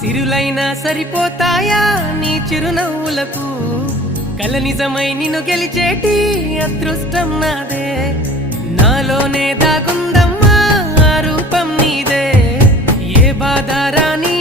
సిరులైనా సరిపోతాయా నీ చిరునవ్వులకు కల నిజమై నిన్ను గెలిచేటి అదృష్టం నాదే నాలోనే దాగుందమ్మా ఆ రూపం నీదే ఏ బాధ రాని